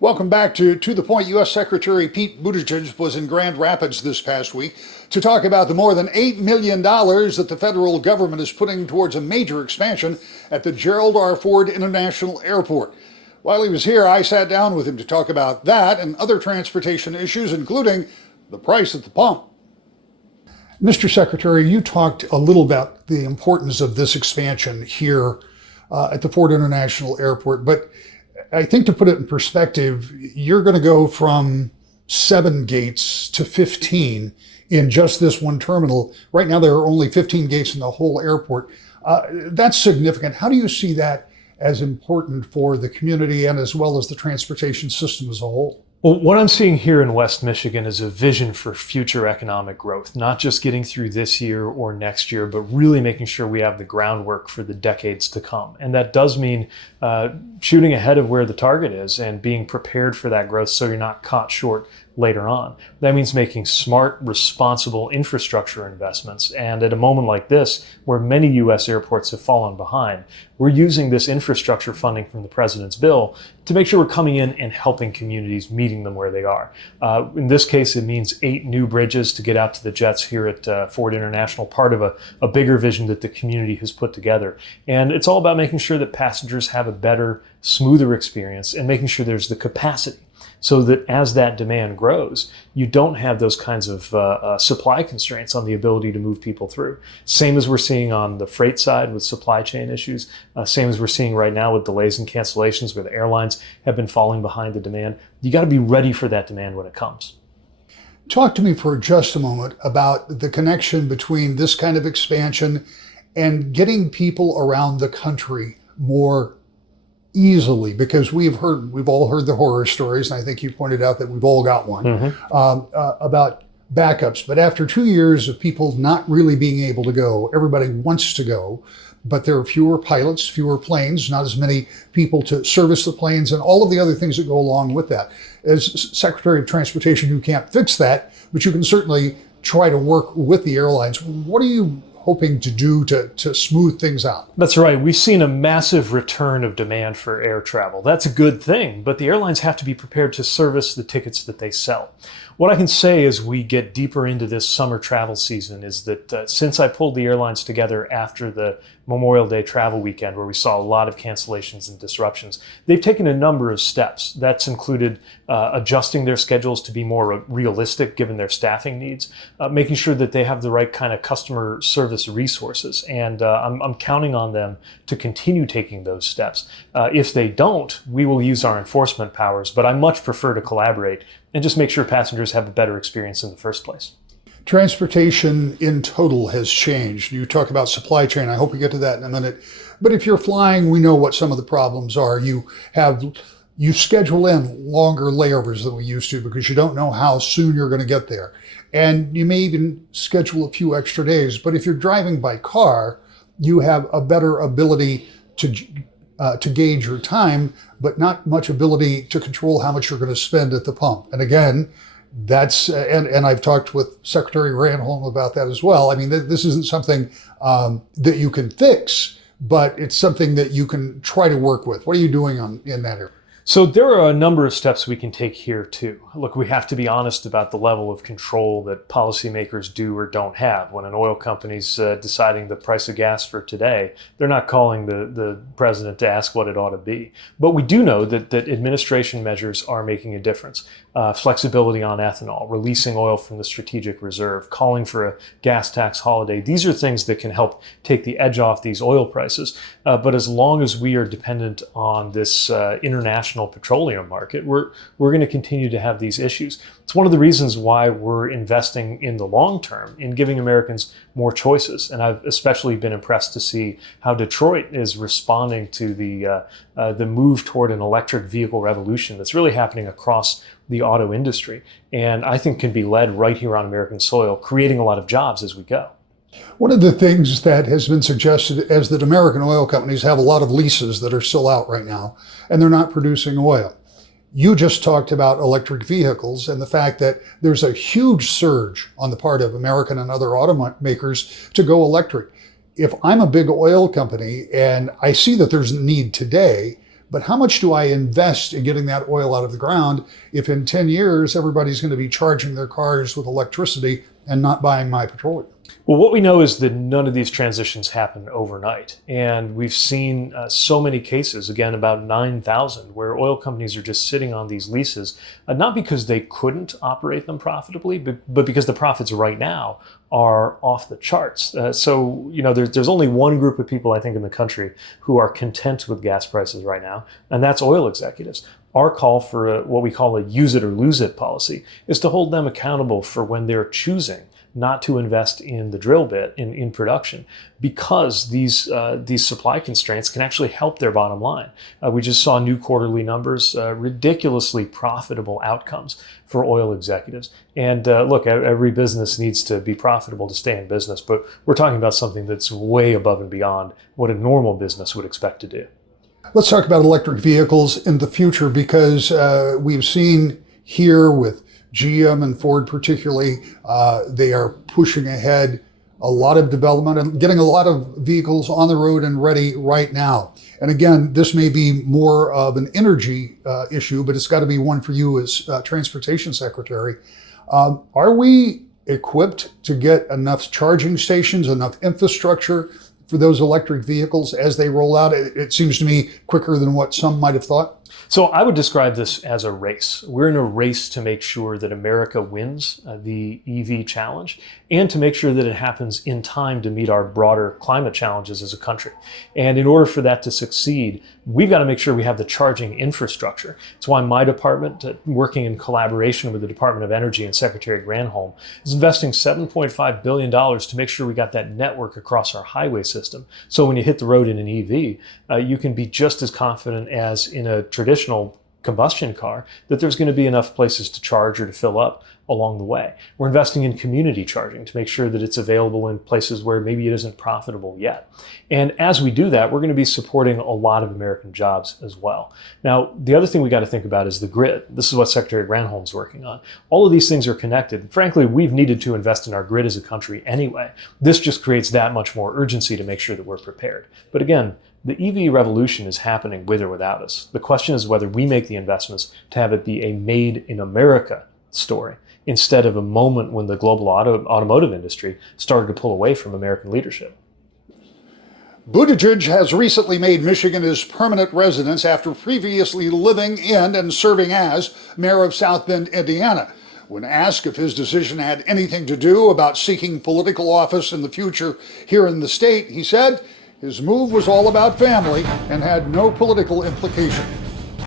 Welcome back to the Point. U.S. Secretary Pete Buttigieg was in Grand Rapids this past week to talk about the more than $8 million that the federal government is putting towards a major expansion at the Gerald R. Ford International Airport. While he was here, I sat down with him to talk about that and other transportation issues, including the price at the pump. Mr. Secretary, you talked a little about the importance of this expansion here at the Ford International Airport, but I think to put it in perspective, you're going to go from 7 gates to 15 in just this one terminal. Right now, there are only 15 gates in the whole airport. That's significant. How do you see that as important for the community and as well as the transportation system as a whole? Well, what I'm seeing here in West Michigan is a vision for future economic growth, not just getting through this year or next year, but really making sure we have the groundwork for the decades to come. And that does mean shooting ahead of where the target is and being prepared for that growth so you're not caught short later on. That means making smart, responsible infrastructure investments. And at a moment like this, where many U.S. airports have fallen behind, we're using this infrastructure funding from the president's bill to make sure we're coming in and helping communities, meeting them where they are. In this case, it means 8 new bridges to get out to the jets here at Ford International, part of a bigger vision that the community has put together. And it's all about making sure that passengers have a better, smoother experience and making sure there's the capacity, so that as that demand grows, you don't have those kinds of supply constraints on the ability to move people through. Same as we're seeing on the freight side with supply chain issues, same as we're seeing right now with delays and cancellations where the airlines have been falling behind the demand. You got to be ready for that demand when it comes. Talk to me for just a moment about the connection between this kind of expansion and getting people around the country more easily, because we've all heard the horror stories, and I think you pointed out that we've all got one, about backups. But after 2 years of people not really being able to go, everybody wants to go, but there are fewer pilots, fewer planes, not as many people to service the planes, and all of the other things that go along with that. As Secretary of Transportation, you can't fix that, but you can certainly try to work with the airlines. What are you hoping to do to smooth things out? That's right. We've seen a massive return of demand for air travel. That's a good thing, but the airlines have to be prepared to service the tickets that they sell. What I can say as we get deeper into this summer travel season is that since I pulled the airlines together after the Memorial Day travel weekend, where we saw a lot of cancellations and disruptions, they've taken a number of steps. That's included adjusting their schedules to be more realistic given their staffing needs, making sure that they have the right kind of customer service resources. And I'm counting on them to continue taking those steps. If they don't, we will use our enforcement powers, but I much prefer to collaborate and just make sure passengers have a better experience in the first place. Transportation in total has changed. You talk about supply chain. I hope we get to that in a minute. But if you're flying, we know what some of the problems are. You schedule in longer layovers than we used to because you don't know how soon you're going to get there. And you may even schedule a few extra days. But if you're driving by car, you have a better ability to gauge your time, but not much ability to control how much you're going to spend at the pump. And again, that's and I've talked with Secretary Granholm about that as well. I mean, this isn't something that you can fix, but it's something that you can try to work with. What are you doing in that area? So there are a number of steps we can take here too. Look, we have to be honest about the level of control that policymakers do or don't have. When an oil company's deciding the price of gas for today, they're not calling the president to ask what it ought to be. But we do know that administration measures are making a difference. Flexibility on ethanol, releasing oil from the strategic reserve, calling for a gas tax holiday. These are things that can help take the edge off these oil prices. But as long as we are dependent on this international petroleum market, we're going to continue to have these issues. It's one of the reasons why we're investing in the long term in giving Americans more choices. And I've especially been impressed to see how Detroit is responding to the move toward an electric vehicle revolution that's really happening across the auto industry, and I think can be led right here on American soil, creating a lot of jobs as we go. One of the things that has been suggested is that American oil companies have a lot of leases that are still out right now, and they're not producing oil. You just talked about electric vehicles and the fact that there's a huge surge on the part of American and other automakers to go electric. If I'm a big oil company and I see that there's a need today, but how much do I invest in getting that oil out of the ground if in 10 years everybody's going to be charging their cars with electricity and not buying my petroleum? Well, what we know is that none of these transitions happen overnight. And we've seen so many cases, again, about 9,000, where oil companies are just sitting on these leases, not because they couldn't operate them profitably, but because the profits right now are off the charts. So, there's only one group of people, I think, in the country who are content with gas prices right now, and that's oil executives. Our call for what we call a use it or lose it policy is to hold them accountable for when they're choosing not to invest in the drill bit in production, because these supply constraints can actually help their bottom line. We just saw new quarterly numbers, ridiculously profitable outcomes for oil executives. And look, every business needs to be profitable to stay in business, but we're talking about something that's way above and beyond what a normal business would expect to do. Let's talk about electric vehicles in the future, because we've seen here with GM and Ford particularly, they are pushing ahead a lot of development and getting a lot of vehicles on the road and ready right now. And again, this may be more of an energy issue, but it's got to be one for you as Transportation Secretary. Are we equipped to get enough charging stations, enough infrastructure for those electric vehicles as they roll out? It seems to me quicker than what some might have thought. So I would describe this as a race. We're in a race to make sure that America wins the EV challenge, and to make sure that it happens in time to meet our broader climate challenges as a country. And in order for that to succeed, we've got to make sure we have the charging infrastructure. It's why my department, working in collaboration with the Department of Energy and Secretary Granholm, is investing $7.5 billion to make sure we got that network across our highway system. So when you hit the road in an EV, you can be just as confident as in a traditional combustion car that there's going to be enough places to charge or to fill up along the way. We're investing in community charging to make sure that it's available in places where maybe it isn't profitable yet. And as we do that, we're going to be supporting a lot of American jobs as well. Now, the other thing we got to think about is the grid. This is what Secretary Granholm's working on. All of these things are connected. Frankly, we've needed to invest in our grid as a country anyway. This just creates that much more urgency to make sure that we're prepared. But again, the EV revolution is happening with or without us. The question is whether we make the investments to have it be a made in America story, instead of a moment when the global automotive industry started to pull away from American leadership. Buttigieg has recently made Michigan his permanent residence after previously living in and serving as mayor of South Bend, Indiana. When asked if his decision had anything to do about seeking political office in the future here in the state, he said his move was all about family and had no political implication.